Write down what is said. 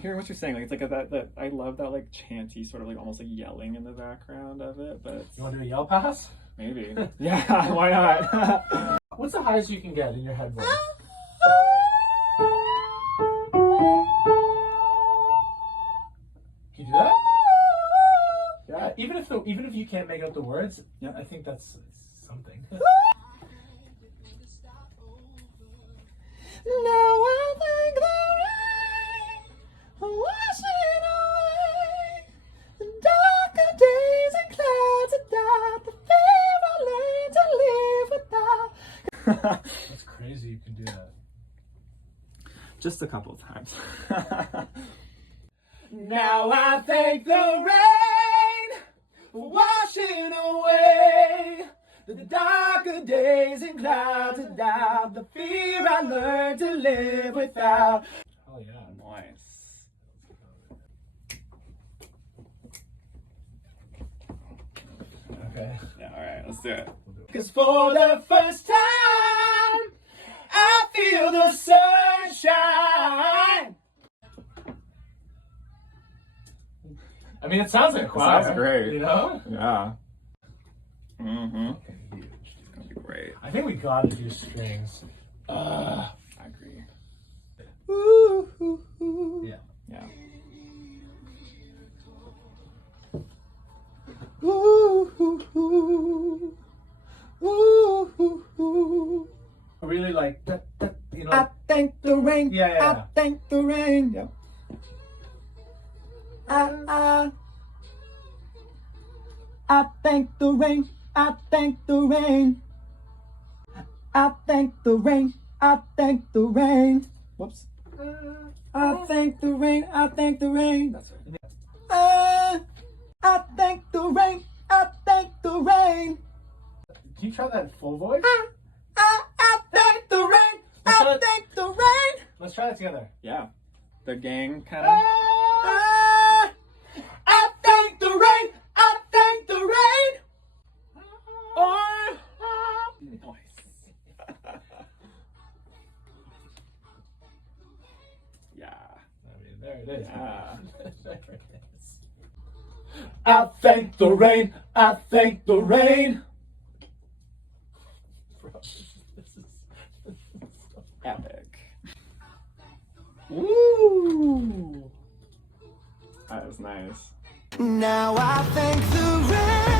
Hearing what you're saying, like it's like that I love that like chanty sort of like almost like yelling in the background of it, but You want to do a yell pass? maybe. Yeah, why not? What's the highest you can get in your head voice? Can you do that? Yeah, even if you can't make out the words, yeah, I think that's something. Now I think the rain washing away the darker days and clouds of doubt, the fear I learned to live without. That's crazy you can do that. Just a couple of times. Now I thank the rain for washing away the darker days and clouds of doubt, the fear I learned to live without. Oh yeah, Nice. okay. Yeah, alright, let's do it. 'Cause for the first time, I feel the sunshine. I mean, it sounds like a choir. Sounds great. You know? Yeah. Okay, huge. It's gonna be great. I think we gotta do strings. I agree. Yeah. Yeah. Really like that, you know. I thank the rain. Yeah. I thank the rain. Yep. I thank the rain. I thank the rain. I thank the rain. I thank the rain. Whoops. I thank the rain. I thank the rain. That's right. I thank the rain. I thank the rain. Can you try that full voice? I thank the rain. I thank the rain. Let's try it together. Yeah. The gang kind of. I thank the rain. I thank the rain. Yeah. I mean, there it is. Yeah. There it is. I thank the rain. I thank the rain. Bro, this is so Epic. Woo! That was nice. Now I thank the rain.